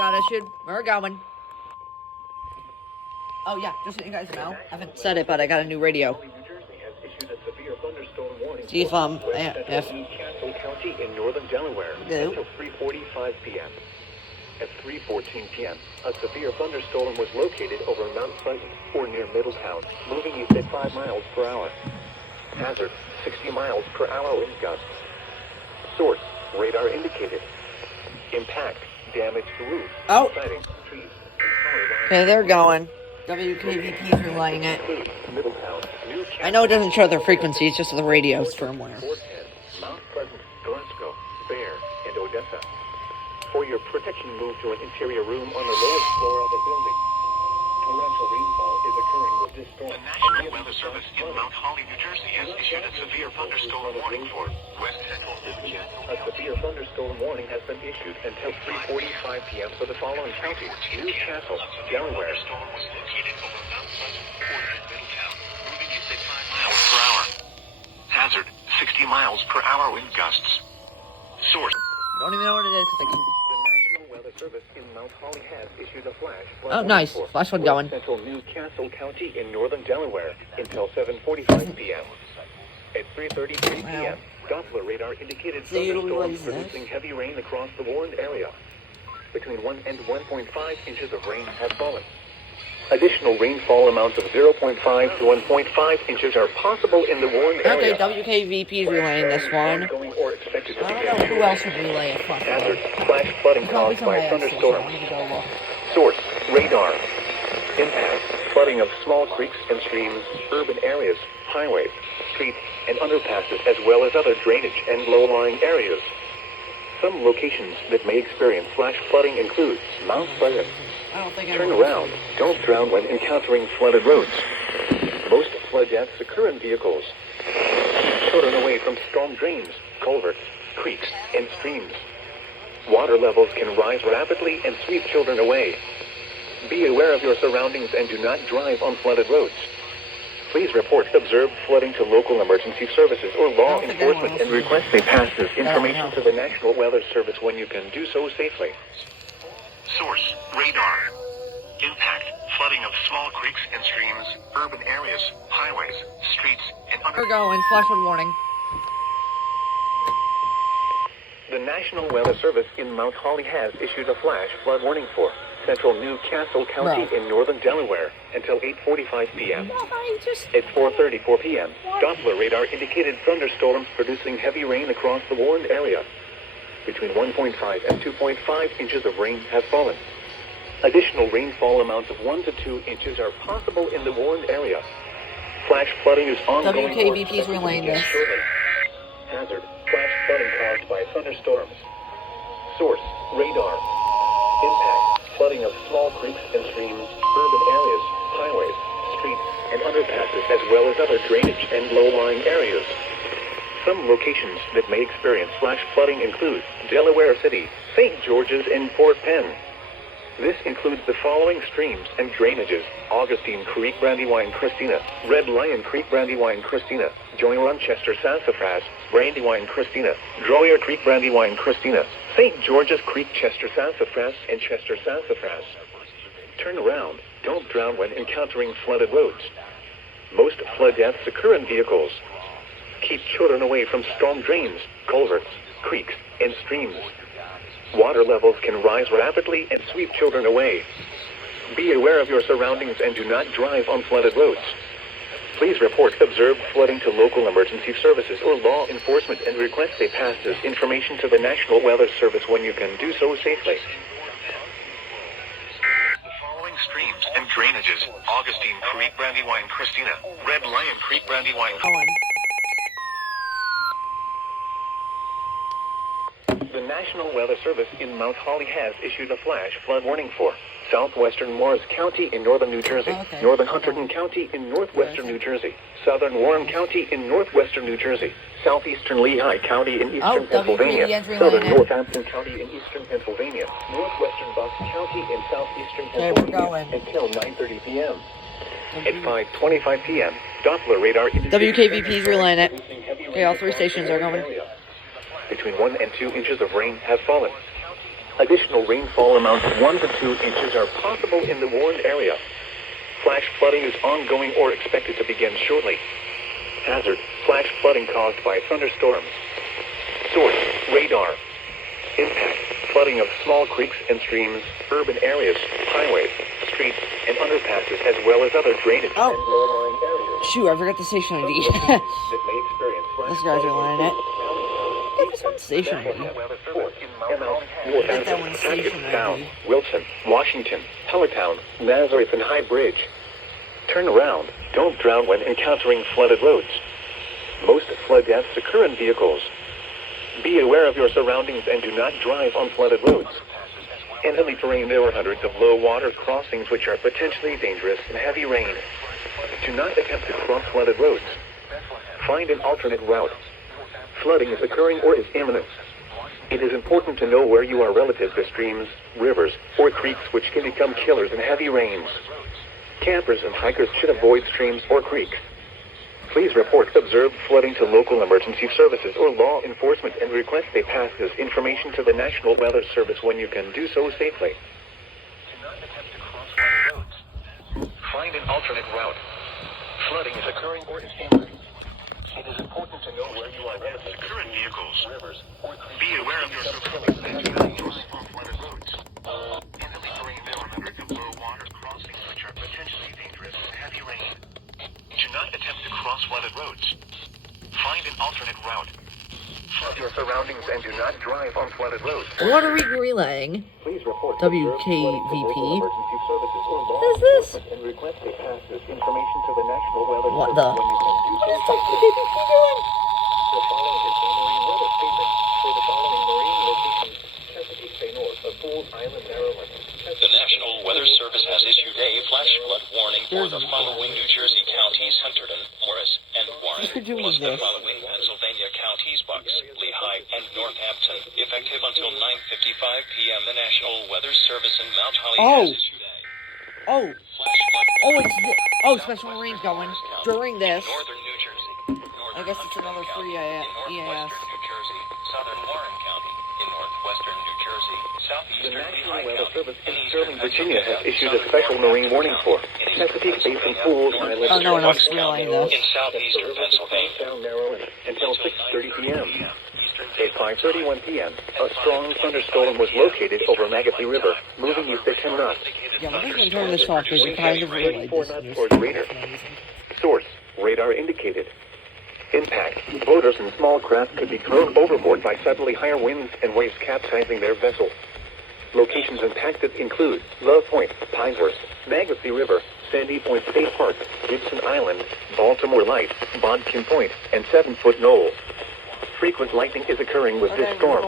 got issued. We're going. Oh yeah, just so you guys know, I haven't said it, but I got a new radio. See if Castle County in northern Delaware until 3:45 p.m. At 3:14 p.m., a severe thunderstorm was located over Mount Pleasant or near Middletown, moving east at 5 miles per hour. Hazard, 60 miles per hour wind gusts. Source, radar indicated. Impact, damage to roof, siding, trees. Okay, they're going. WKVP's relaying it. I know it doesn't show their frequency, it's just the radio's firmware. Mount Pleasant, Glasgow, Bear, and Odessa. For your protection, move to an interior room on the lowest floor of the building. Torrential rainfall is occurring with this storm. The National Weather Service in Mount Holly, New Jersey has issued a severe thunderstorm warning for West Central Louisiana. A severe thunderstorm warning has been issued until 3:45 p.m. for the following counties: Newcastle, Delaware. The storm was located over Mount Pleasant or near Middletown, moving east at 5 miles per hour. Hazard, 60 miles per hour wind gusts. Source. Don't even know what it is. The National Weather Service in Mount Holly has issued a flash flood Oh, nice. Flash one going. Central Newcastle County in northern Delaware until 7:45 p.m. At 3:33 p.m., Doppler radar indicated thunderstorms producing heavy rain across the warned area. Between 1 and 1.5 inches of rain have fallen. Additional rainfall amounts of 0.5 to 1.5 inches are possible in the warned area. Okay, WKVP's relaying this one. Or expected to I don't know who else would relay it. Hazard, flash flooding caused by thunderstorms. Source, radar. Impact, flooding of small creeks and streams, urban areas, highways, streets, and underpasses, as well as other drainage and low-lying areas. Some locations that may experience flash flooding include Mount Pleasant. Turn around. Don't drown when encountering flooded roads. Most flood deaths occur in vehicles. Keep children away from storm drains, culverts, creeks, and streams. Water levels can rise rapidly and sweep children away. Be aware of your surroundings and do not drive on flooded roads. Please report observed flooding to local emergency services or law enforcement and request they pass this information to the National Weather Service when you can do so safely. Source, radar. Impact, flooding of small creeks and streams, urban areas, highways, streets, and We're going. Flash one warning. The National Weather Service in Mount Holly has issued a flash flood warning for Central Newcastle County in northern Delaware until 8:45 p.m. At 4:34 p.m., Doppler radar indicated thunderstorms producing heavy rain across the warned area. Between 1.5 and 2.5 inches of rain have fallen. Additional rainfall amounts of 1 to 2 inches are possible in the warned area. Flash flooding is ongoing. WKVP's relaying this. Hazard, flash flooding caused by thunderstorms. Source, radar. Impact, flooding of small creeks and streams, urban areas, highways, streets, and underpasses, as well as other drainage and low-lying areas. Some locations that may experience flash flooding include Delaware City, St. George's, and Fort Penn. This includes the following streams and drainages: Augustine Creek, Brandywine, Christina; Red Lion Creek, Brandywine, Christina; Joy-Runchester, Sassafras, Brandywine, Christina; Droyer Creek, Brandywine, Christina; St. George's Creek, Chester, Sassafras, and Chester, Sassafras. Turn around. Don't drown when encountering flooded roads. Most flood deaths occur in vehicles. Keep children away from storm drains, culverts, creeks, and streams. Water levels can rise rapidly and sweep children away. Be aware of your surroundings and do not drive on flooded roads. Please report observed flooding to local emergency services or law enforcement and request they pass this information to the National Weather Service when you can do so safely. The following streams and drainages: Augustine Creek, Brandywine, Christina; Red Lion Creek, Brandywine. The National Weather Service in Mount Holly has issued a flash flood warning for southwestern Morris County in northern New Jersey, northern Hunterdon County in northwestern New Jersey, southern Warren County in northwestern New Jersey, southeastern Lehigh County in eastern Pennsylvania, southern Northampton County in eastern Pennsylvania, northwestern Bucks County in southeastern Pennsylvania until 9:30 p.m. At 5:25 p.m., Doppler radar WKVP's relaying it. Okay, all three stations are going. Between 1 and 2 inches of rain have fallen. Additional rainfall amounts of 1 to 2 inches are possible in the warned area. Flash flooding is ongoing or expected to begin shortly. Hazard, flash flooding caused by thunderstorms. Source, radar. Impact, flooding of small creeks and streams, urban areas, highways, streets, and underpasses, as well as other drainage and low-lying areas. Shoot, I forgot the station ID. This guy's line it. Get this one station ID. Get that one station ID. Wilson, Washington, Hellertown, Nazareth, and High Bridge. Turn around. Don't drown when encountering flooded roads. Most flood deaths occur in vehicles. Be aware of your surroundings and do not drive on flooded roads. In hilly terrain, there are hundreds of low water crossings which are potentially dangerous in heavy rain. Do not attempt to cross flooded roads. Find an alternate route. Flooding is occurring or is imminent. It is important to know where you are relative to streams, rivers, or creeks which can become killers in heavy rains. Campers and hikers should avoid streams or creeks. Please report observed flooding to local emergency services or law enforcement and request they pass this information to the National Weather Service when you can do so safely. Do not attempt to cross flooded roads. Find an alternate route. Flooding is occurring or is imminent. It is important to know where you are relative to Current vehicles. rivers, or creeks. Be aware of your surroundings and do not drive on flooded roads. In hilly terrain, there are hundreds of low water crossings which are potentially dangerous in heavy rain. Do not attempt to cross flooded roads. Find an alternate route. Flood your surroundings and do not drive on flooded roads. What are we relaying? Please report WKVP. emergency services or law What is this? enforcement and request they pass this information to the National Weather What Service the? when you can do so What is safely. WKVP doing? The following is a marine weather statement for the following marine locations: Chesapeake Bay North of Fool Island, Maryland. The National Weather Service has issued a flash flood warning for the following New Jersey counties: Hunterdon, Morris, and Warren, What are you doing plus the this? following Pennsylvania counties: Bucks, Lehigh, and Northampton. Effective until 9:55 p.m., the National Weather Service in Mount Holly Oh. has issued a Oh, flash flood oh, warning it's special rain's going during this. northern New Jersey. I guess it's another free EAS. Northwestern New Jersey, southern Warren County, in northwestern New Jersey, The southeastern National Lehigh Weather County, Service in in eastern Sterling, Virginia has Pennsylvania, issued a southern special Warren marine warning for County, in eastern Chesapeake Bay from Pennsylvania, Fool Island. Oh, no one else is Bucks relaying County, this. in southeastern Pennsylvania. Down Maryland until 6:30 p.m. At 5:31 p.m., a strong thunderstorm was located over Magaffy River, moving east at 10 knots. Yeah, we're just gonna turn this off because you kind of relayed 24 this. knots news. towards radar. Source, radar indicated. Impact, boaters and small craft could be thrown overboard by suddenly higher winds and waves capsizing their vessel. Locations impacted include Love Point, Pinehurst, Magaffy River, Sandy Point State Park, Gibson Island, Baltimore Light, Bodkin Point, and 7-Foot Knoll. Frequent lightning is occurring with this storm.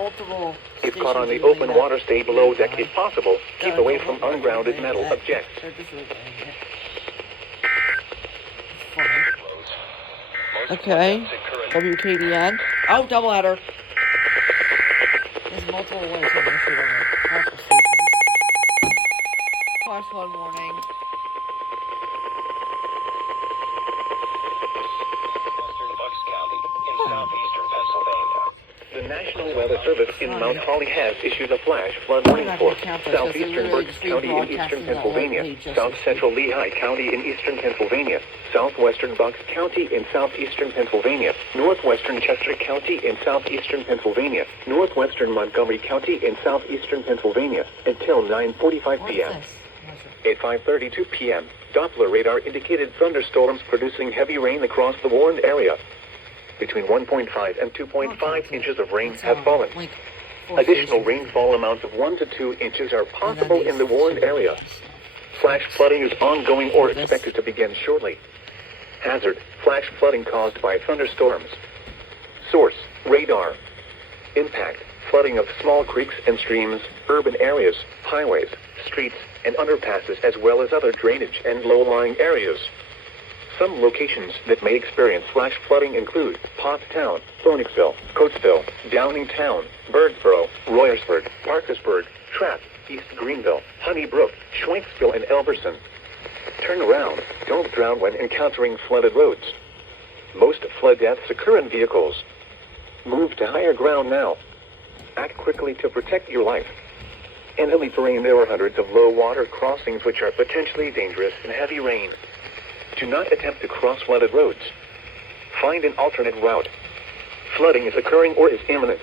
If caught on the open water, stay below deck if possible. Keep away from ungrounded metal objects. Okay. WKDN. Oh, doubleheader. There's multiple ways I'm gonna shoot over multiple stations. Flash flood warning. Western Bucks County, in southeastern Pennsylvania. The National Weather Service in Mount Holly has issued a flash flood warning for southeastern Berks County in eastern Pennsylvania, south central Lehigh County in eastern Pennsylvania, southwestern Bucks County in southeastern Pennsylvania, northwestern Chester County in southeastern Pennsylvania, northwestern Montgomery County in southeastern Pennsylvania until 9:45 p.m. At 5:32 p.m., Doppler radar indicated thunderstorms producing heavy rain across the warned area. Between 1.5 and 2.5 inches of rain have fallen. Additional rainfall amounts of 1 to 2 inches are possible in the warned area. Flash flooding is ongoing or expected to begin shortly. Hazard, flash flooding caused by thunderstorms. Source, radar. Impact, flooding of small creeks and streams, urban areas, highways, streets, and underpasses, as well as other drainage and low-lying areas. Some locations that may experience flash flooding include Pottstown, Phoenixville, Coatesville, Downingtown, Birdsboro, Royersford, Parkersburg, Trapp, East Greenville, Honeybrook, Schwenksville, and Elverson. Turn around. Don't drown when encountering flooded roads. Most flood deaths occur in vehicles. Move to higher ground now. Act quickly to protect your life. In hilly terrain, there are hundreds of low water crossings which are potentially dangerous in heavy rain. Do not attempt to cross flooded roads. Find an alternate route. Flooding is occurring or is imminent.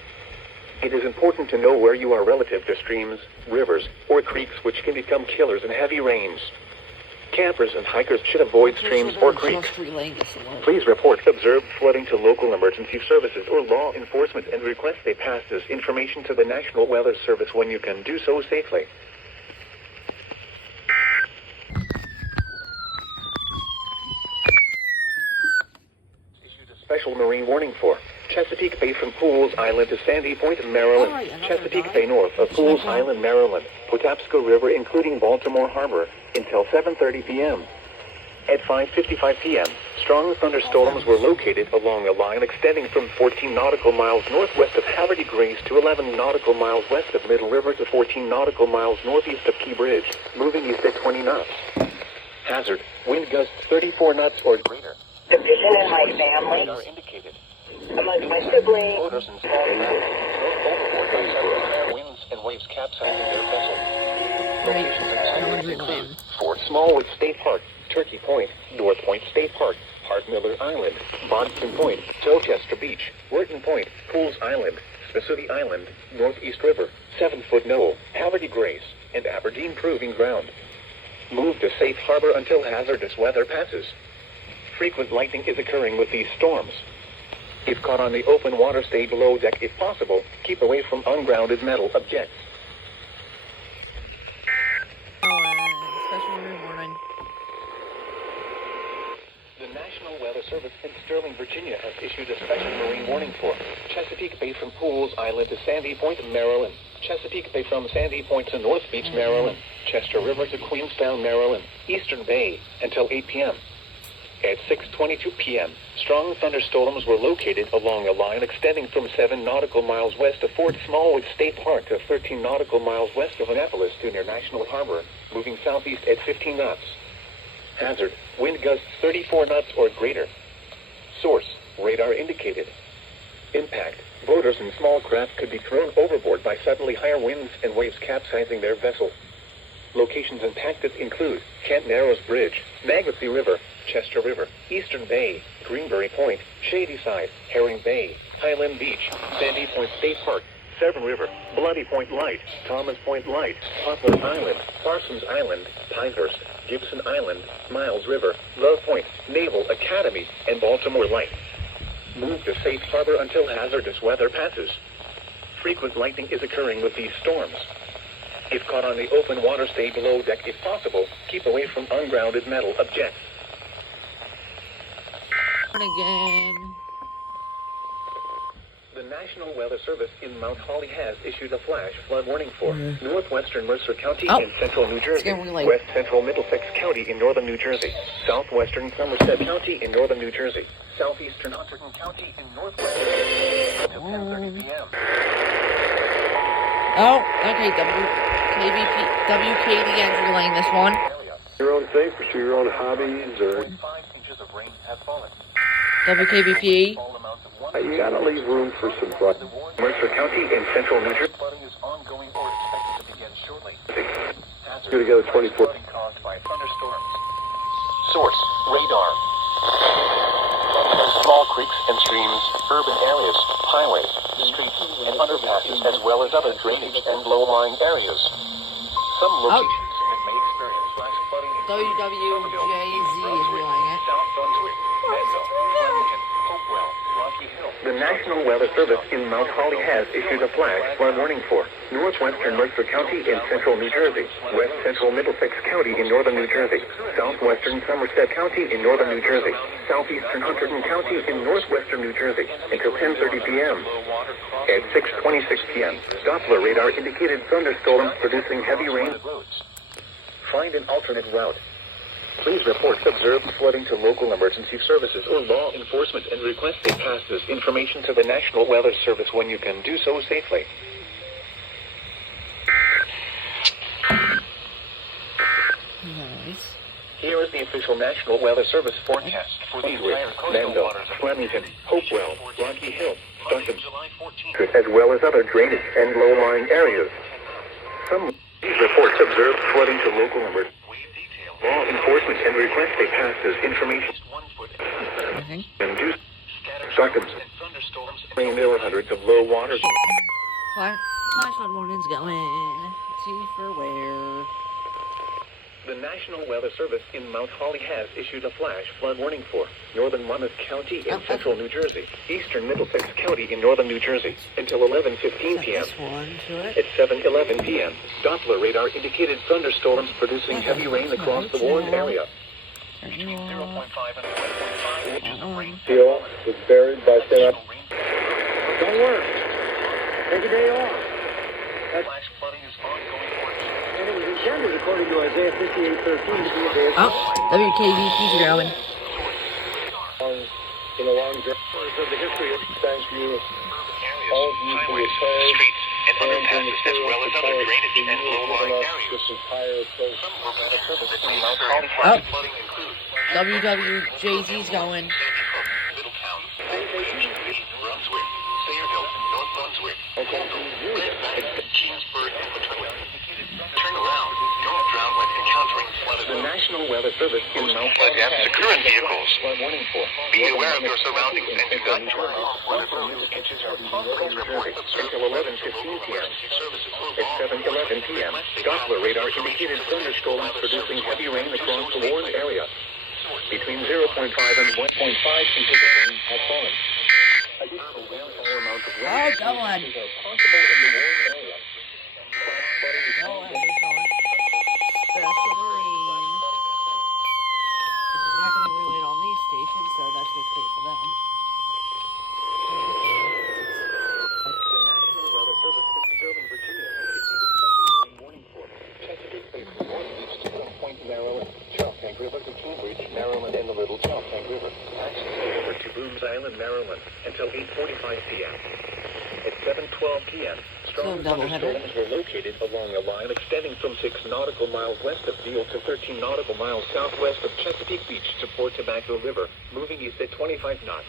It is important to know where you are relative to streams, rivers, or creeks which can become killers in heavy rains. Campers and hikers should avoid streams or creeks. Please report observed flooding to local emergency services or law enforcement and request they pass this information to the National Weather Service when you can do so safely. Issued a special marine warning for Chesapeake Bay from Pools Island to Sandy Point, Maryland. Chesapeake Bay north of Pools Island, Maryland. Potapsco River, including Baltimore Harbor, until 7:30 p.m. At 5:55 p.m., strong thunderstorms were located along a line extending from 14 nautical miles northwest of Haverty Grace to 11 nautical miles west of Middle River to 14 nautical miles northeast of Key Bridge, moving east at 20 knots. Hazard, wind gusts 34 knots or greater. Division in my family. Are indicated. Among my siblings. Motors and small overboard by several winds and waves capsizing their vessel. Locations and include Fort Smallwood State Park, Turkey Point, North Point State Park, Hart Miller Island, Boston Point, Colchester Beach, Wharton Point, Pools Island, Spassuti Island, Northeast River, 7-Foot Knoll, Haverty Grace, and Aberdeen Proving Ground. Move to safe harbor until hazardous weather passes. Frequent lightning is occurring with these storms. If caught on the open water, stay below deck if possible. Keep away from ungrounded metal objects. Special marine warning. The National Weather Service in Sterling, Virginia has issued a special marine warning for Chesapeake Bay from Pools Island to Sandy Point, Maryland. Chesapeake Bay from Sandy Point to North Beach, Maryland. Chester River to Queenstown, Maryland. Eastern Bay until 8 p.m. At 6:22 p.m., strong thunderstorms were located along a line extending from 7 nautical miles west of Fort Smallwood State Park to 13 nautical miles west of Annapolis to near National Harbor, moving southeast at 15 knots. Hazard, wind gusts 34 knots or greater. Source, radar indicated. Impact, boaters and small craft could be thrown overboard by suddenly higher winds and waves capsizing their vessel. Locations impacted include Kent Narrows Bridge, Manglesey River, Chester River, Eastern Bay, Greenberry Point, Shadyside, Herring Bay, Highland Beach, Sandy Point State Park, Severn River, Bloody Point Light, Thomas Point Light, Poplar Island, Parsons Island, Pinehurst, Gibson Island, Miles River, Love Point, Naval Academy, and Baltimore Light. Move to safe harbor until hazardous weather passes. Frequent lightning is occurring with these storms. If caught on the open water, stay below deck if possible. Keep away from ungrounded metal objects. Again. The National Weather Service in Mount Holly has issued a flash flood warning for northwestern Mercer County in central New Jersey, west central Middlesex County in northern New Jersey, southwestern Somerset County in northern New Jersey, southeastern Hunterdon County in northwestern New Jersey until 10:30 p.m. Oh, okay, WKDN's relaying this one. Your own thing, pursue your own hobbies, or 5 inches of rain has fallen. WKBP. you gotta leave room for some fun. Mercer County in central New Jersey. Flooding is ongoing or expected to begin shortly. Put together 24. Flooding caused by thunderstorms. Source, radar. Small creeks and streams, urban areas, highways, streets, and underpasses, as well as other drainage and low-lying areas. Some locations may experience flash flooding in WWJZ is relaying it. South Brunswick, Medville, Flemington, Hopewell, Rocky Hill. The National Weather Service in Mount Holly has issued a flash flood warning for northwestern Mercer County in central New Jersey, west central Middlesex County in northern New Jersey, southwestern Somerset County in northern New Jersey, southeastern Hunterdon County in northwestern New Jersey until 10:30 p.m. At 6:26 p.m., Doppler radar indicated thunderstorms producing heavy rain. Find an alternate route. Please report observed flooding to local emergency services or law enforcement and request they pass this information to the National Weather Service when you can do so safely. Nice. Here is the official National Weather Service forecast for the entire Manville, Flemington, Hopewell, Rocky Hill, Duncan, as well as other drainage and low-lying areas. Some Reports observed flooding to local emergency. Law enforcement can request they pass this information. Induced seconds. Rain, there were hundreds of low water. Flash flood warnings going. Let's see for where. The National Weather Service in Mount Holly has issued a flash flood warning for northern Monmouth County in central New Jersey, eastern Middlesex County in northern New Jersey, until 11:15 p.m. At 7:11 p.m., Doppler radar indicated thunderstorms producing heavy rain across the warned area. Between 0.5 and 1.5 inches of rain. Steel was buried by Sarah. Don't work. Take a day off. Flash flooding is ongoing for And it was intended, according to Isaiah 58:13, to be a day Oh, WKVP's are going. in a long journey of the history of thank you. All of you for your highways, prayers. streets, and underpasses, as well as other drainage and low-lying areas. This entire place. Some local service between Mount Holly flash flooding include WWJZ's going. Middletown, Brunswick, Sayreville, North Brunswick, Red Bank, Kingsburg, and Potomac. Turn around. Don't drown when encountering flooded The roads. National Weather Service in Mount Flood hazards to current vehicles. flood warning for Be aware of your surroundings and do not drive off flooded roads. Police reports observed until 11:15 p.m. services At 7:11 p.m., Doppler radar indicated thunderstorms producing heavy rain across the warned area. Between 0.5 and 1.5 inches of rain have fallen. Additional rainfall amounts of rain Oh, go on. are possible in the warned area. Flash flooding is Oh, they're going. Special Marine. This is not going to relate on these stations, so that's going to stay for them. The National Weather Service in Sterling, Virginia has issued a special marine warning for Chesapeake Bay from North Beach to Sun Point, Maryland, Choptank River to Cambridge, Maryland, and the Little Choptank River. Access over to Boones Island, Maryland, until 8:45 p.m. At 7:12 p.m., strong doubleheader. thunderstorms were located along a line extending from 6 nautical miles west of Deal to 13 nautical miles southwest of Chesapeake Beach to Port Tobacco River, moving east at 25 knots.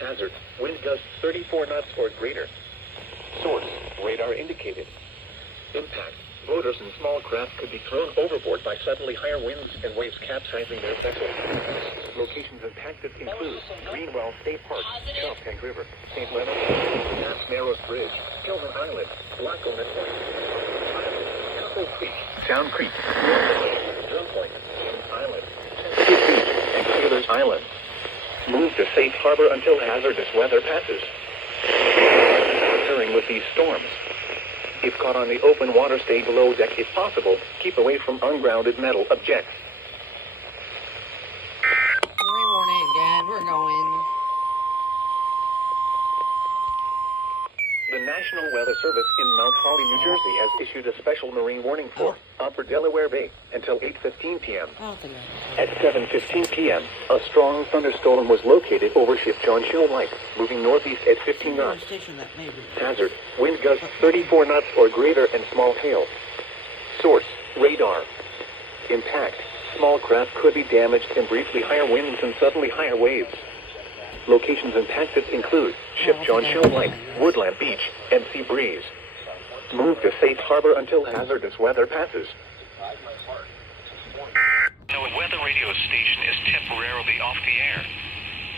Hazard, wind gusts 34 knots or greater. Source, radar indicated. Impact, boaters and small craft could be thrown overboard by suddenly higher winds and waves capsizing their vessels. Locations impacted include Greenwell State Park, Choptank River, St. Leonard, Nass Narrows Bridge, Gilman Island, Blanco Network, Couple Creek, Sound Creek, Drum Point, Island, Chesapeake Beach, and Sailor's Island. Move to safe harbor until hazardous weather passes. Occurring with these storms. If caught on the open water, stay below deck if possible. Keep away from ungrounded metal objects. Marine warning again. We're going. The National Weather Service in Mount Holly, New Jersey has issued a special marine warning for Upper Delaware Bay until 8:15 p.m. I don't think I At 7:15 p.m., a strong thunderstorm was located over Ship John Show Light, moving northeast at 15 knots. station that may be. Hazard, wind gusts 34 knots or greater and small hail. Source, radar. Impact, small craft could be damaged and briefly higher winds and suddenly higher waves. Locations impacted include Ship John Show Light, Woodland Beach, and Sea Breeze. Move to safe harbor until hazardous weather passes. The weather radio station is temporarily off the air.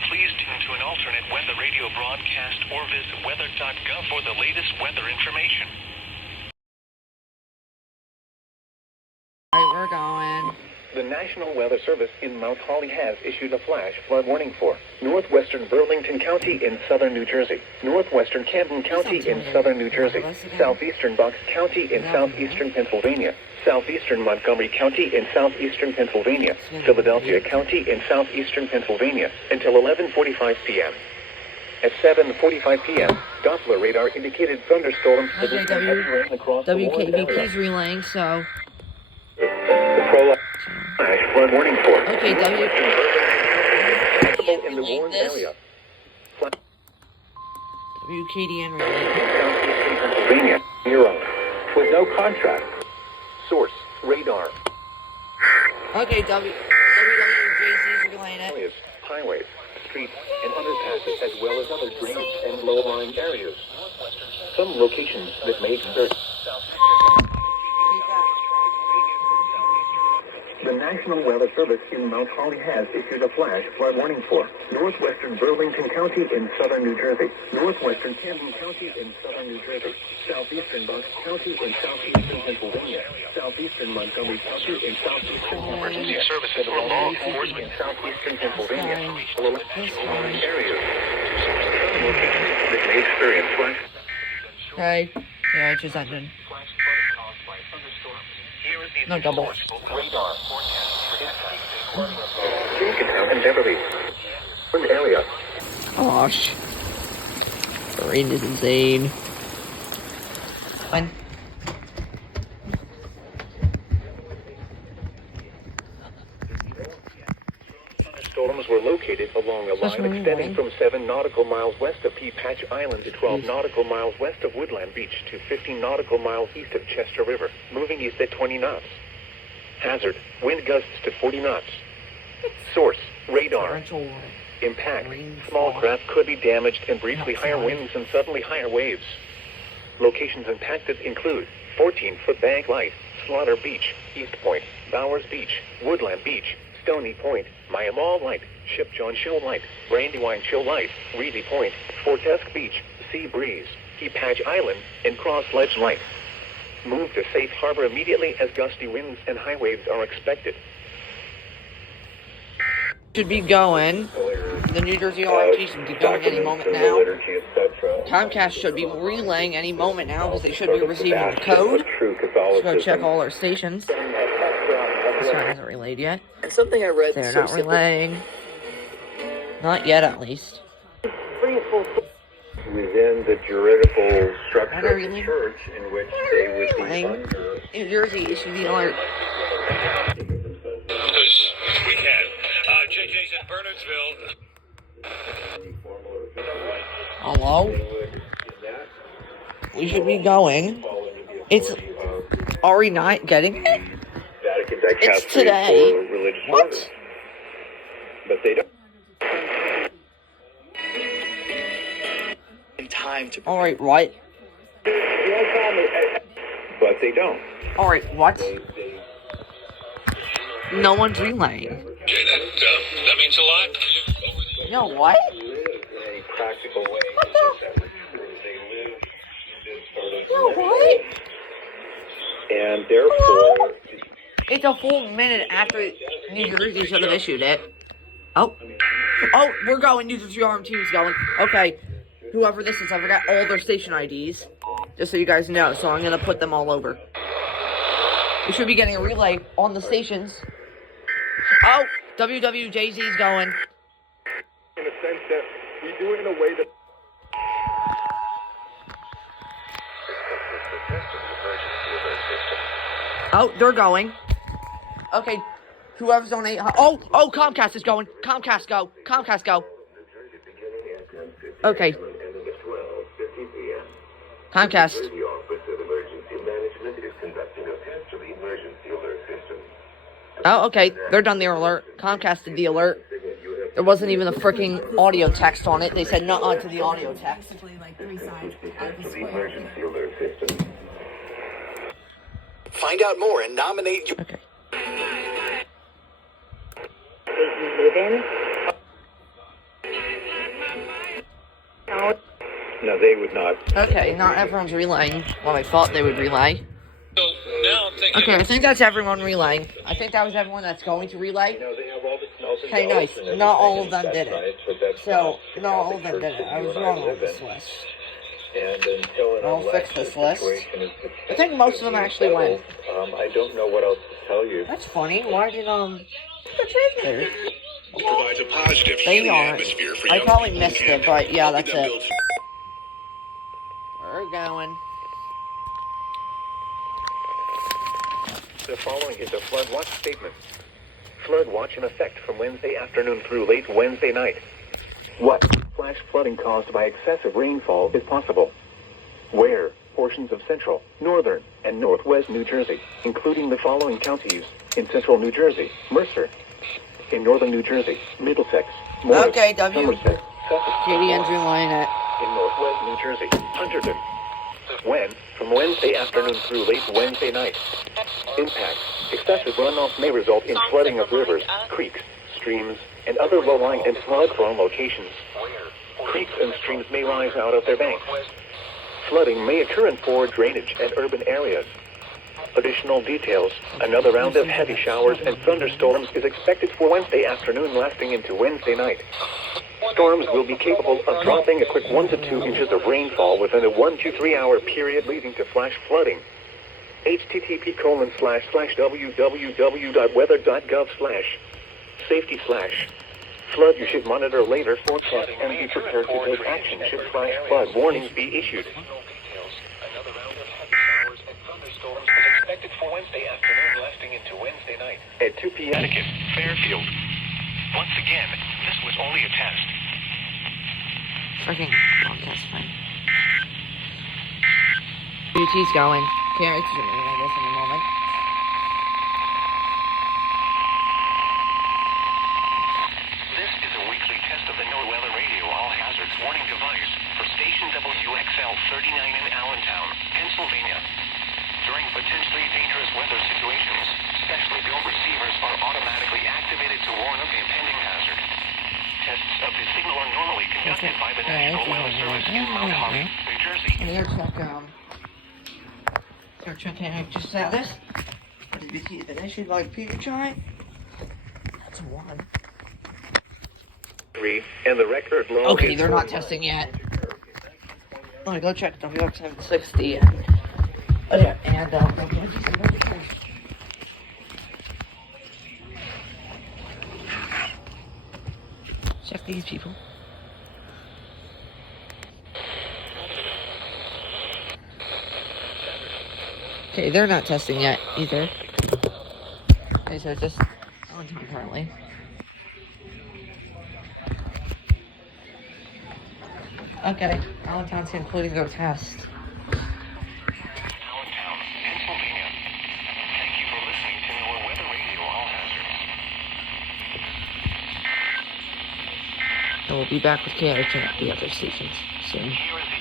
Please tune to an alternate weather radio broadcast or visit weather.gov for the latest weather information. Alright, we're going. The National Weather Service in Mount Holly has issued a flash flood warning for northwestern Burlington County in southern New Jersey, northwestern Camden County in southern New Jersey, southeastern Bucks County in southeastern Pennsylvania, southeastern Montgomery County in southeastern Pennsylvania, Philadelphia County in southeastern Pennsylvania, until 11:45 p.m. At 7:45 p.m., Doppler radar indicated thunderstorms producing heavy rain across the warned area. WKVP's relaying, so. The prolonged flash flood warning for Okay, possible in the warned area. WKDN relaying. Southeastern Pennsylvania, Nero, with no contrast. Source, radar. Okay, WWJZ's relaying it. Areas, highways, streets, and underpasses, as well as other drainage and low-lying areas. Some locations that may exert The National Weather Service in Mount Holly has issued a flash flood warning for northwestern Burlington County in southern New Jersey, northwestern Camden County in southern New Jersey, southeastern Bucks County in southeastern Pennsylvania, southeastern Montgomery County in southeastern Emergency services for law enforcement. in southeastern Pennsylvania, areas that may experience flash. Okay. Yeah, it just ended. No double. Radar and Beverly. Area. Gosh. The rain is insane. Fine. Storms were located along a line extending from 7 nautical miles west of Pea Patch Island to 12 nautical miles west of Woodland Beach to 15 nautical miles east of Chester River, moving east at 20 knots. Hazard, wind gusts to 40 knots. Source, radar. Impact, small craft could be damaged and briefly higher winds and suddenly higher waves. Locations impacted include 14-foot Bank Light, Slaughter Beach, East Point, Bowers Beach, Woodland Beach, Stony Point, Myamal Light, Ship John Shoal Light, Brandywine Shoal Light, Reedy Point, Fortesk Beach, Sea Breeze, Pea Patch Island, and Cross Ledge Light. Move to safe harbor immediately as gusty winds and high waves are expected. Should be going. The New Jersey RMT should be going any moment now. Comcast should be relaying any moment now because they should be receiving the code. Let's go check all our stations. This one hasn't relayed yet. And something I read. They're not relaying. Not yet, at least. Within the juridical structure of the Really? church in which they would be Relaying. under. New Jersey issued the alert. Because we can. JJ's in Bernardsville. Hello? We should be going. It's... Are we not getting it? Vatican It's today. for religious What? service. But they don't. In time to. Alright, what? But they don't. Alright, what? No one's relaying. Okay, that means a lot. No, what? Live in a practical way. What the? They live this sort of No, what? and therefore It's a full minute after New Jersey should have issued it. Oh. Oh, we're going. New Jersey RMT is going. Okay. Whoever this is, I forgot all their station IDs. Just so you guys know. So I'm going to put them all over. We should be getting a relay on the stations. Oh, WWJZ is going. In a sense that we do it in a way that. Oh, they're going. Okay. Whoever's on 8... Oh, Comcast is going. Comcast go. Comcast go. Okay. Comcast. the Office of Emergency Management is conducting a test of the emergency alert system. Oh, okay. They're done the alert. Comcast did the alert. There wasn't even a freaking audio text on it. They said nuh-uh to the audio text. Like 3 sides out of the The square. emergency alert system. Find out more and nominate you. Okay. No, they would not. Okay, not everyone's relaying what I thought they would relay. So now I'm thinking. Okay, I think that's everyone relaying. I think that was everyone that's going to relay. You know, they have all the smells and Okay, bells nice. and Not all everything, of them and did that's it. nice, but that's So, not not all the of them church did it. that I you was and wrong on live this in. list. And until an I'll fix this list. situation is I think most of them actually went. I don't know what else to tell you. That's funny. Why did, the transmitter? Provides a positive They healing are. atmosphere for I young probably people missed camping, it, but yeah, helping that's them it. build We're going. The following is a flood watch statement. Flood watch in effect from Wednesday afternoon through late Wednesday night. What flash flooding caused by excessive rainfall is possible? Where portions of central, northern, and northwest New Jersey, including the following counties: in central New Jersey, Mercer; in northern New Jersey, Middlesex, Morris, Okay, W. Somerset, Sussex, Katie Andrew line it. in northwest New Jersey, Hunterdon. When? From Wednesday afternoon through late Wednesday night. Impact. Excessive runoff may result in flooding of rivers, creeks, streams, and other low-lying and flood-prone locations. Creeks and streams may rise out of their banks. Flooding may occur in poor drainage and urban areas. Additional details: another round of heavy showers and thunderstorms is expected for Wednesday afternoon, lasting into Wednesday night. Storms will be capable of dropping a quick 1 to 2 inches of rainfall within a 1 to 3 hour period, leading to flash flooding. http://www.weather.gov/safety/ flood. You should monitor later forecasts and be prepared to take action should flash flood warnings be issued. Another round of heavy showers and thunderstorms is expected for Wednesday afternoon, lasting into Wednesday night. At 2 p.m. Connecticut, Fairfield. Once again, this was only a test. Freaking broadcast fine. BT's going. Can't wait to do this in a moment. This is a weekly test of the NOAA Radio All Hazards Warning Device for station WXL39 in Allentown, Pennsylvania. During potentially dangerous weather situations, specially built receivers are automatically activated to warn of the impending hazard. Tests of the signal are normally conducted by the National Weather Service in Mount Holly, New Jersey. I'm gonna check just out this. What did BT been issued by KIH28? That's a 1. 3 and the record low. Okay, is they're not 41. testing yet. Let me go check WX760 and check these people. Okay, they're not testing yet either. Okay, so just on time currently. Okay, Allentown's concluding their test. Allentown, Pennsylvania. Thank you for listening to NOAA Weather Radio All Hazards. And we'll be back with KIH and the other stations soon.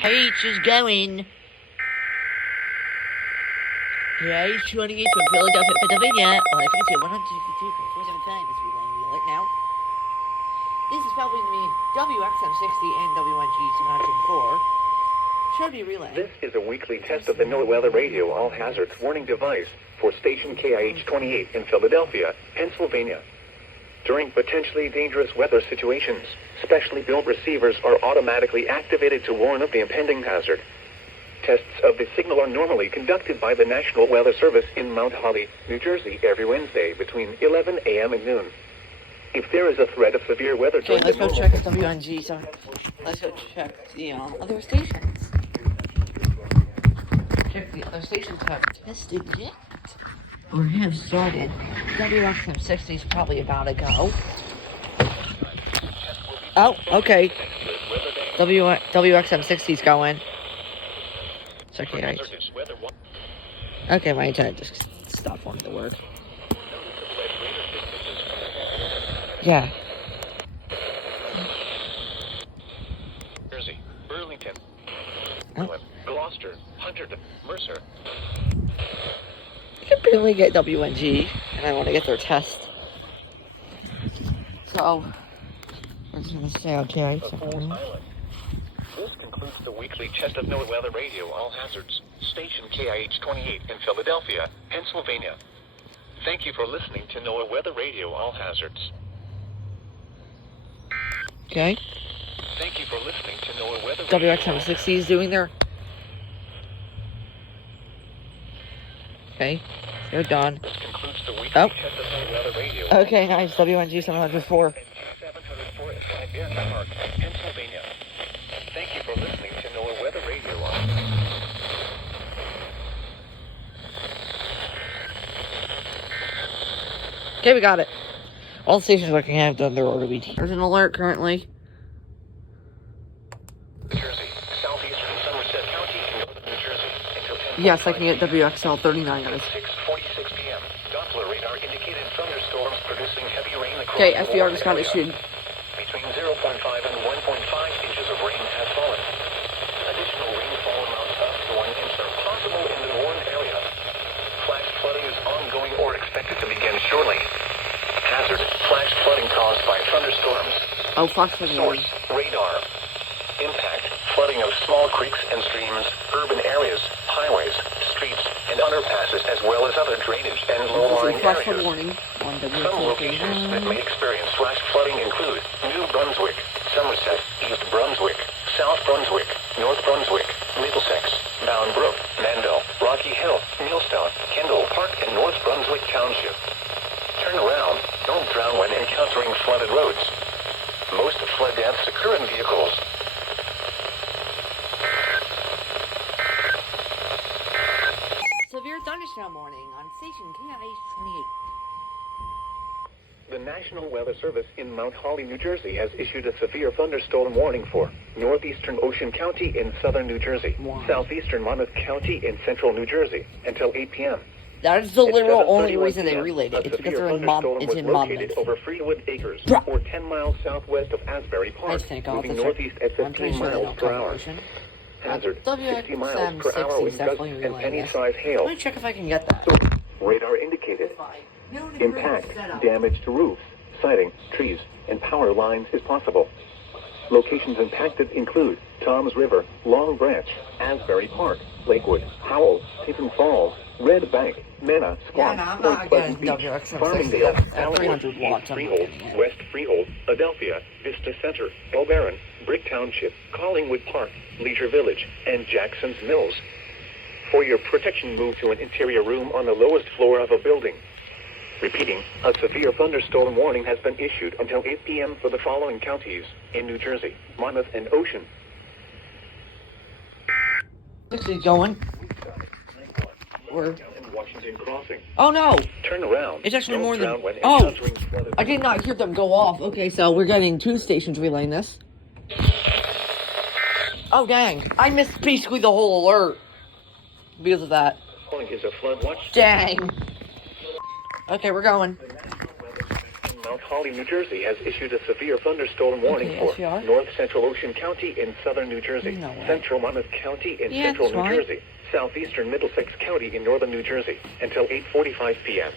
H is going. KIH28 from Philadelphia, Pennsylvania. On FQ2 152.475 is relaying the alert now. This is probably going to be WXM60 and WNG704. Should be relaying. This is a weekly test of the NOAA Weather Radio All Hazards Warning Device for station KIH28 in Philadelphia, Pennsylvania. During potentially dangerous weather situations, specially built receivers are automatically activated to warn of the impending hazard. Tests of the signal are normally conducted by the National Weather Service in Mount Holly, New Jersey, every Wednesday between 11 a.m. and noon. If there is a threat of severe weather Okay, during let's the go normal check at WNG. So let's go check the other stations. Check the other stations have tested yet or have started. WXM60 is probably about to go. Oh, okay. WXM60 is going. Check it out. Okay, my internet just stopped wanting to work. Yeah. Jersey, Burlington, Oh. Gloucester, Hunterdon, Mercer. I can barely get WNG, and I want to get their test. So, I'm just going to stay on KIH. This concludes the weekly test of NOAA Weather Radio All Hazards, station KIH28 in Philadelphia, Pennsylvania. Thank you for listening to NOAA Weather Radio All Hazards. Okay. Thank you for listening to NOAA Weather WXM60 is doing their... Okay. They're done. This concludes the weekly Oh. test of NOAA Weather Radio. Okay, nice. WNG 704. 704 at 5 Airport Park, Pennsylvania. Thank you for listening to NOAA Weather Radio All Hazards. Okay, we got it. All the stations looking have done their RWT. There's an alert currently. New Jersey, southeastern Somerset County, northern New Jersey, until 10:45 Yes, I can get WXL39, guys. 6:46 p.m. Doppler radar indicated thunderstorms producing heavy rain across Okay, the SVR Warren just got area. issued. Between 0.5 and 1.5 inches of rain has fallen. Additional rainfall amounts up to 1 inch are possible in the Warren area. Flash flooding is ongoing or expected Oh, flash flood warning. Source, radar. Impact, flooding of small creeks and streams, urban areas, highways, streets, and underpasses, as well as other drainage and low-lying Flash flood areas. warning on Some locations that WXL39. may experience flash flooding include New Brunswick, Somerset, East Brunswick, South Brunswick, North Brunswick, Middlesex, Bound Brook, Mandel, Rocky Hill, Millstone, Kendall Park, and North Brunswick Township. Turn around. Don't drown when encountering flooded roads. Most flood deaths occur in vehicles. Severe thunderstorm warning on station KIH28. The National Weather Service in Mount Holly, New Jersey has issued a severe thunderstorm warning for northeastern Ocean County in southern New Jersey, Wow. southeastern Monmouth County in central New Jersey until 8 p.m. That is the At literal 7:31 only reason they p.m., relayed it. a It's because severe they're in thunderstorm it's was in located Monmouth. over Freewood Acres, Bruh. or 10 miles southwest of Asbury I Park, think all moving the northeast at I'm pretty 15 sure they miles don't per cover hour. ocean. Hazard, 60 miles WXM per hour 60 with is gusts definitely and relaying this. penny-sized hail. Let me check if I can get that. Radar indicated. Impact, damage to roofs, siding, trees, and power lines is possible. Locations impacted include Toms River, Long Branch, Asbury Park, Lakewood, Howell, Teton Falls, Red Bank, Mena, Yeah, Squash, no, I'm Point not Pleasant getting Beach, WXM 60. Farmingdale, That's at Allenwood, 300 watts. East I'm Freehold, not getting it. West Freehold, Adelphia, Vista Center, Oberon, Brick Township, Collingwood Park, Leisure Village, and Jackson's Mills. For your protection, move to an interior room on the lowest floor of a building. Repeating, a severe thunderstorm warning has been issued until 8 p.m. for the following counties in New Jersey, Monmouth, and Ocean. 60 going. Or And Washington Crossing. oh no! Turn around. It's actually Don't more than. drown when Oh! encountering flooded I did not hear them go off. Okay, so we're getting 2 stations relaying this. Oh dang! I missed basically the whole alert because of that. Point is a flood watch. Dang. Okay, we're going. Mount Holly, New Jersey has issued a severe thunderstorm warning Okay, for SVR. North Central Ocean County in southern New Jersey, No way. Central Monmouth County in Yeah, central that's New fine. Jersey, southeastern Middlesex County in northern New Jersey until 8:45 p.m.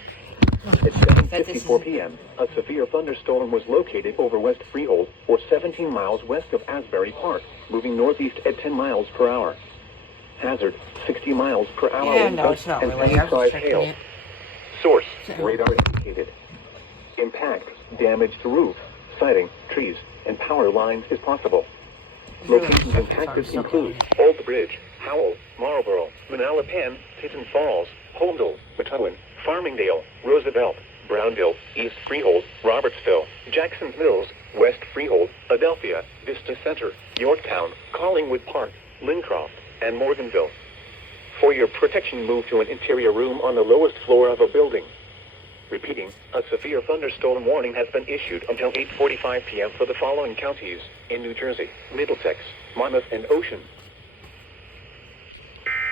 At 7:54 p.m., a severe thunderstorm was located over West Freehold, or 17 miles west of Asbury Park, moving northeast at 10 miles per hour. Hazard, 60 miles per hour Yeah, wind no, gusts it's not and really. I'm just penny-sized checking hail. it. Source, radar indicated. Impact, damage to roof, siding, trees, and power lines is possible. Locations impacted include Old Bridge, Howell, Marlborough, Manalapan, Teton Falls, Holdall, Methuen, Farmingdale, Roosevelt, Brownville, East Freehold, Robertsville, Jackson's Mills, West Freehold, Adelphia, Vista Center, Yorktown, Collingwood Park, Lincroft, and Morganville. For your protection, move to an interior room on the lowest floor of a building. Repeating, a severe thunderstorm warning has been issued until 8:45 p.m. for the following counties in New Jersey, Middlesex, Monmouth, and Ocean.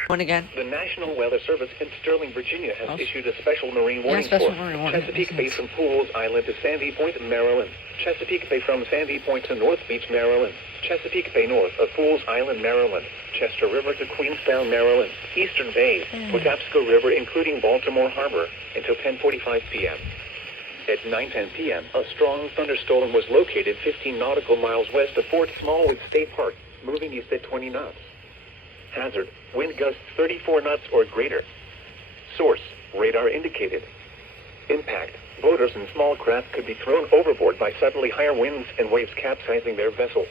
One again. The National Weather Service in Sterling, Virginia has Oh. issued a special marine warning special for marine warning. Chesapeake Bay from Pools Island to Sandy Point, Maryland. Chesapeake Bay from Sandy Point to North Beach, Maryland. Chesapeake Bay north of Pools Island, Maryland. Chester River to Queenstown, Maryland. Eastern Bay, Patapsco River, including Baltimore Harbor, until 10:45 p.m. At 9:10 p.m., a strong thunderstorm was located 15 nautical miles west of Fort Smallwood State Park, moving east at 20 knots. Hazard, wind gusts 34 knots or greater. Source, radar indicated. Impact, boaters and small craft could be thrown overboard by suddenly higher winds and waves capsizing their vessel.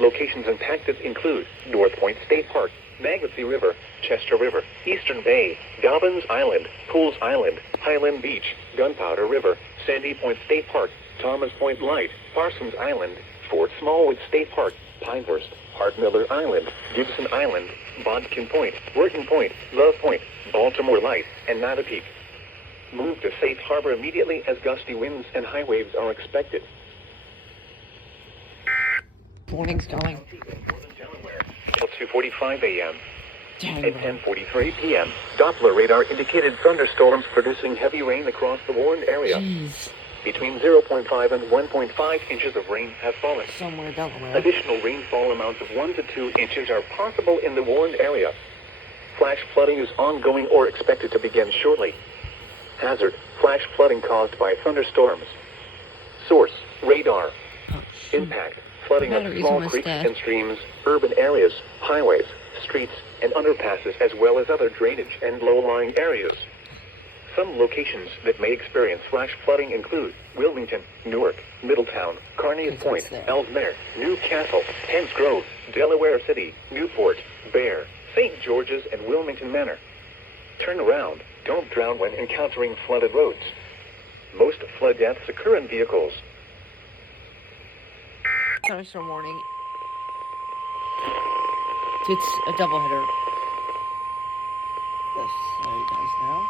Locations impacted include North Point State Park, Mangatee River, Chester River, Eastern Bay, Dobbins Island, Pools Island, Highland Beach, Gunpowder River, Sandy Point State Park, Thomas Point Light, Parsons Island, Fort Smallwood State Park, Pinehurst, Hart Miller Island, Gibson Island, Bodkin Point, Worton Point, Love Point, Baltimore Light, and Mattapique. Move to safe harbor immediately as gusty winds and high waves are expected. Warning's going. Till 2:45 a.m. Dang. At 10:43 p.m., Doppler radar indicated thunderstorms producing heavy rain across the warned area. Jeez. Between 0.5 and 1.5 inches of rain have fallen. Somewhere Delaware. Additional rainfall amounts of 1 to 2 inches are possible in the warned area. Flash flooding is ongoing or expected to begin shortly. Hazard, flash flooding caused by thunderstorms. Source, radar. Oh, Impact, flooding of Battery's small almost creeks dead. and streams, urban areas, highways, streets, and underpasses, as well as other drainage and low-lying areas. Some locations that may experience flash flooding include Wilmington, Newark, Middletown, Carneys That's Point, what's there. Ellesmere, Newcastle, Penns Grove, Delaware City, Newport, Bear, St. George's, and Wilmington Manor. Turn around. Don't drown when encountering flooded roads. Most flood deaths occur in vehicles. Thunderstorm warning. It's a double header. Just so you guys know.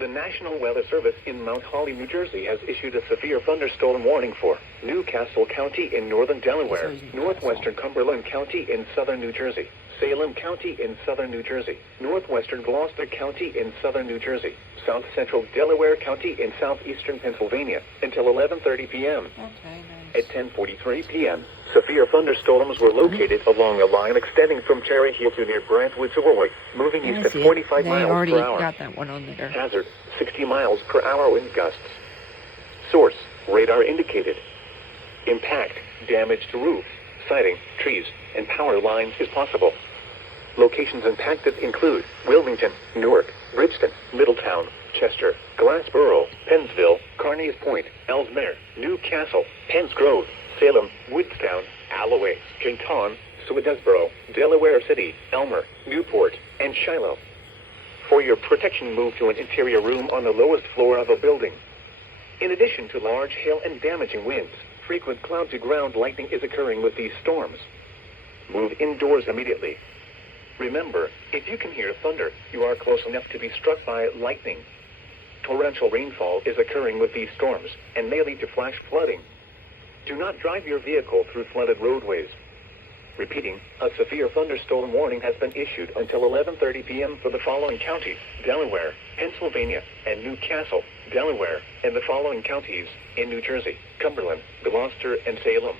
The National Weather Service in Mount Holly, New Jersey has issued a severe thunderstorm warning for Newcastle County in northern Delaware, This is northwestern Cumberland County in southern New Jersey, Salem County in southern New Jersey, northwestern Gloucester County in southern New Jersey, south central Delaware County in southeastern Pennsylvania until 11:30 p.m. Okay, At 10:43 p.m., severe thunderstorms were located along a line extending from Cherry Hill to near Brantwood to Warwick, moving I east at see it. 45 They miles already per hour. got that one on there. Hazard, 60 miles per hour wind gusts. Source, radar indicated. Impact, damage to roofs, siding, trees, and power lines is possible. Locations impacted include Wilmington, Newark, Bridgeton, Middletown, Chester, Glassboro, Pennsville, Carneys Point, Ellesmere, Newcastle, Penns Grove, Salem, Woodstown, Alloway, Kenton, Swedesboro, Delaware City, Elmer, Newport, and Shiloh. For your protection, move to an interior room on the lowest floor of a building. In addition to large hail and damaging winds, frequent cloud-to-ground lightning is occurring with these storms. Move indoors immediately. Remember, if you can hear thunder, you are close enough to be struck by lightning. Torrential rainfall is occurring with these storms and may lead to flash flooding. Do not drive your vehicle through flooded roadways. Repeating, a severe thunderstorm warning has been issued until 11:30 p.m. for the following counties: Delaware, Pennsylvania, and Newcastle, Delaware, and the following counties in New Jersey: Cumberland, Gloucester, and Salem.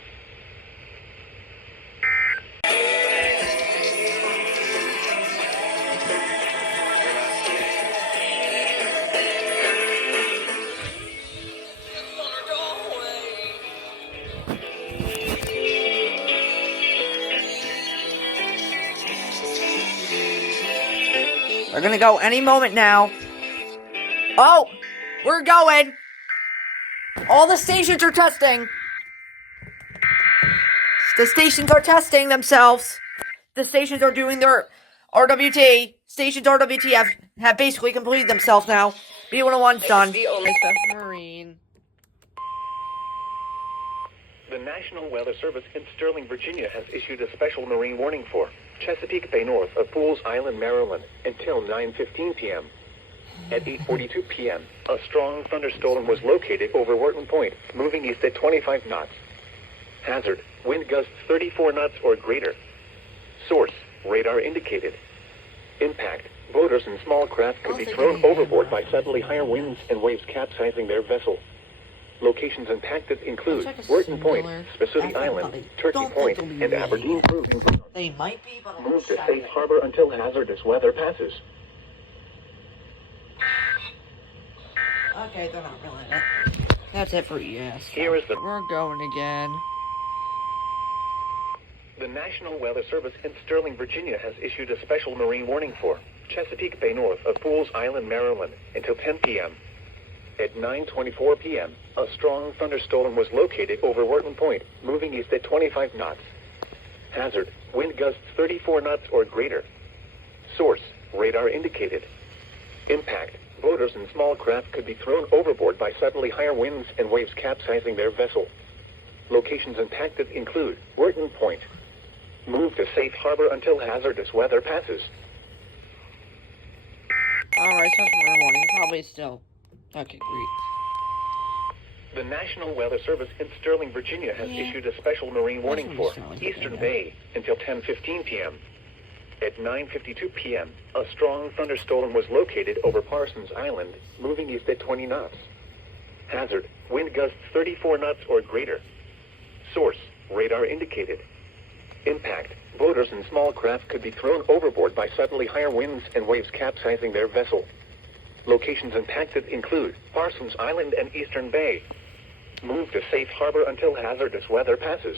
We're gonna go any moment now. Oh! We're going! All the stations are testing! The stations are testing themselves. The stations are doing their RWT. Stations RWT have basically completed themselves now. B101's done. The only Marine. The National Weather Service in Sterling, Virginia has issued a special marine warning for Chesapeake Bay north of Pools Island, Maryland until 9:15 p.m. At 8:42 p.m., a strong thunderstorm was located over Wharton Point, moving east at 25 knots. Hazard, wind gusts 34 knots or greater. Source, radar indicated. Impact, boaters and small craft could be thrown overboard by suddenly higher winds and waves capsizing their vessel. Locations impacted include Wharton Point, Spassuti Island, Turkey Point, and Aberdeen Proving Ground. They might be, but Move to safe harbor until hazardous weather passes. Okay, they're not really it. That's it for EAS. Here is the We're going again. The National Weather Service in Sterling, Virginia has issued a special marine warning for Chesapeake Bay north of Pools Island, Maryland until 10 p.m. At 9:24 p.m., a strong thunderstorm was located over Wharton Point, moving east at 25 knots. Hazard, wind gusts 34 knots or greater. Source, radar indicated. Impact, boaters and small craft could be thrown overboard by suddenly higher winds and waves capsizing their vessel. Locations impacted include Wharton Point. Move to safe harbor until hazardous weather passes. Alright, so tomorrow morning, probably still. Okay, great. The National Weather Service in Sterling, Virginia has issued a special marine warning for Eastern Bay until 10:15 p.m. At 9:52 p.m., a strong thunderstorm was located over Parsons Island, moving east at 20 knots. Hazard, wind gusts 34 knots or greater. Source, radar indicated. Impact, boaters and small craft could be thrown overboard by suddenly higher winds and waves capsizing their vessel. Locations impacted include Parsons Island and Eastern Bay. Move to safe harbor until hazardous weather passes.